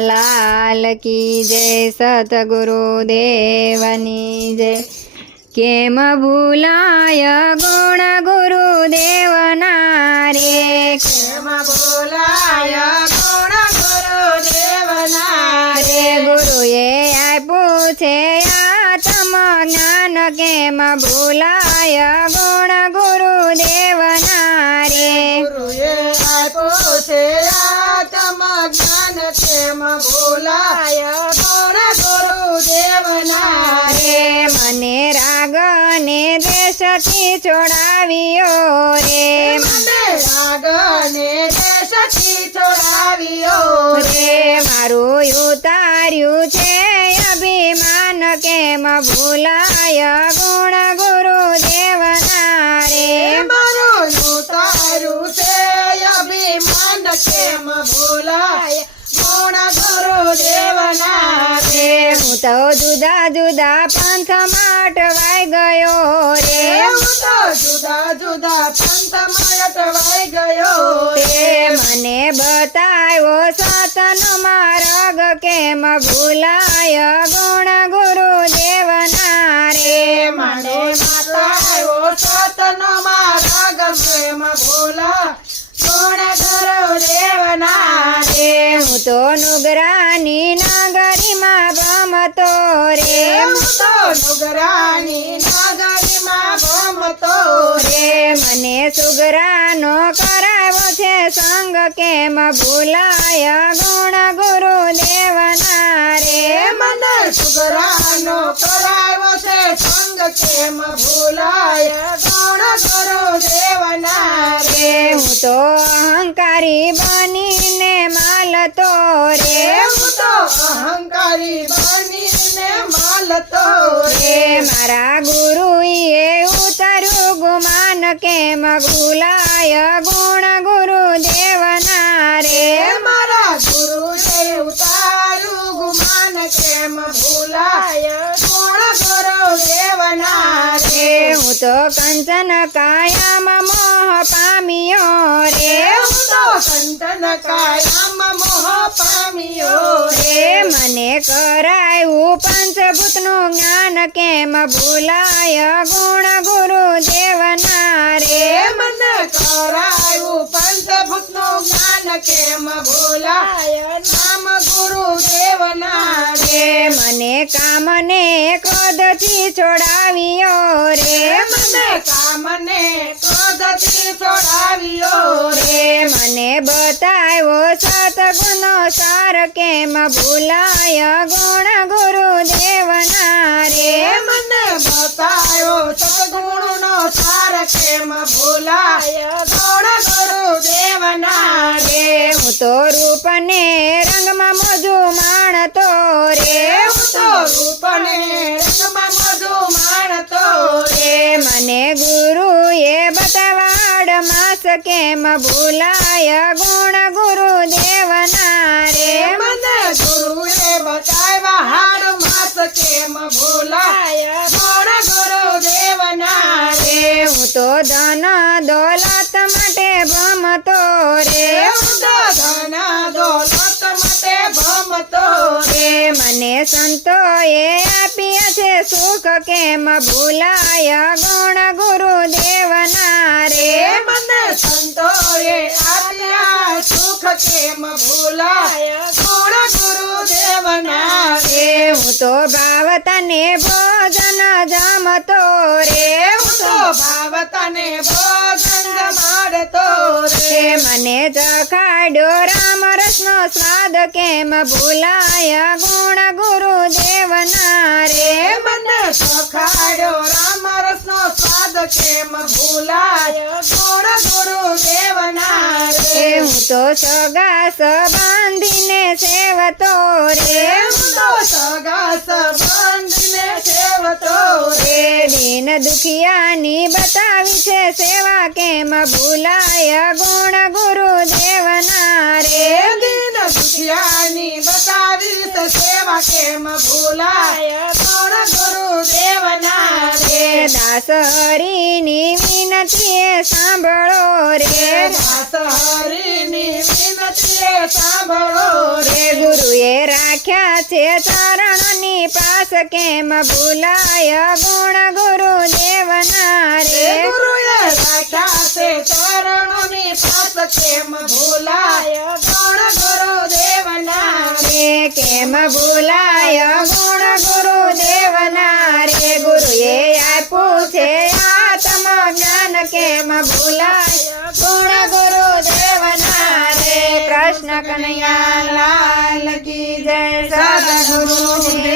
લાલ કી જય સતગુરુ દેવની જય કેમ ભૂલાય ગુણ ગુરુ દેવના રે કેમ ભૂલાય ગુણ ગુરુ દેવના રે ગુરુએ આપ્યું છે આત્મ જ્ઞાન કેમ ભૂલાય ગુણ ગુરુ દેવના રે ગુરુએ આપ્યો છે બોલાય રે મને રાગ ને દેશથી છોડાવ્યો રે. મને રાગને દેશથી છોડાવ્યો રે. મારું ઉતાર્યું છે અભિમાન કેમ ભૂલાય ગુણ ગુરુ તો જુદા જુદા પંથ માટવાઈ ગયો રે. તો જુદા જુદા પંથ માટવાઈ ગયો રે. મને બતાવ્યો સતનો માર્ગ કેમ ભૂલાય ગુણ ગુરુ દેવના રે? મને બતાવ્યો સતનો માર્ગ કેમ ભૂલાય હું તો નુગરાની નાગરીમાં ભમતો રે. હું તો નુગરાની નાગરીમાં ભમતો રે. મને સુગરાનો કરાવ્યો છે સંગ કેમ ભૂલાય ગુણ ગુરુ દેવના રે. મને સુગરાનો કરાવ્યો છે સંગ કેમ ભૂલાય? ગુણ ગુરુ દેવના રે હું તો અહંકારી બનીને માલતો રે. હું તો અહંકારી બનીને માલતો રે. મારા ગુરુ એ ઉતરું ગુમાન કેમ ભૂલાય? ગુણ ગુરુ દેવના તો કંચન કાયામાં મોહ પામ્યો રે. હું તો કંચન કાયમ મોહ પામ્યો રે. મને કરાયું પંચભૂતનું જ્ઞાન કેમ ભૂલાય ગુણ ગુરુ દેવના રે. મને કરાયું પંચભૂતનું જ્ઞાન કેમ ભૂલાય રે મને કામને ક્રોધથી છોડાવ્યો રે? મને કામને ક્રોધથી છોડાવ્યો રે? મને બતાવ્યો સતગુણો સાર કેમ? ભૂલાય ગુણ ગુરુ દેવના રે મને બતાવ્યો સદગુણનો સાર કેમ? ભૂલાય ગુણ ગુરુ દેવના રે. હું તો રૂપને રંગમાં મોજું માણતો કેમ ભૂલાય ગુણ ગુરુ દેવના રે મને ગુરુએ બતાવ્યા હાર માસ કેમ ભૂલાય ગુણ ગુરુ દેવના રે હું તો ધન દોલત માટે ભમતો રે. હું તો ધન દોલત માટે ભમતો રે. મને સંતોએ સુખ કેમ ભૂલાયા ગુણ ગુરુ દેવના રે મને સંતોએ આપ્યા સુખ કેમ ભૂલાયા ગુણ ગુરુ દેવના રે હું તો ભાવ તને ભોજન જમતો રે. હું તો ભાવ તને ભોજન મારતો રે. મને ચખાડ્યો રામ રસનો સ્વાદ કેમ ભૂલાય? ગુણ ગુરુ દેવના રે મને સખાડ્યો રામ રસનો સ્વાદ કેમ ભૂલાય? ગુણ ગુરુ દેવના રે હું તો સગાસ બાંધીને સેવતો રે. દીન દુખિયાની બતાવી છે સેવા કેમ ભૂલાય ગુણ ગુરુ દેવના રે? દીન દુખિયાની બતાવીશ સેવા કેમ ભૂલાય ગુણ ગુરુ દેવના રે? દાસ હરિની વિનતી સાંભળો રે. દાસ હરિની વિનતી સાંભળો રે. ગુરુએ રાખ્યા છે ચરણની પાસ કેમ ભૂલાય ગુણ ગુરુ દેવના રે. રે ગુરુએ રાખ્યા છે ચરણની પાસ કેમ ભૂલાય ગુણ ગુરુ દેવના રે કેમ ભૂલાય ગુણ ગુરુ દેવના કેમ ભૂલાય ગુણ ગુરુ દેવના રે કૃષ્ણ કનૈયા લાલ કી જય સદગુરુ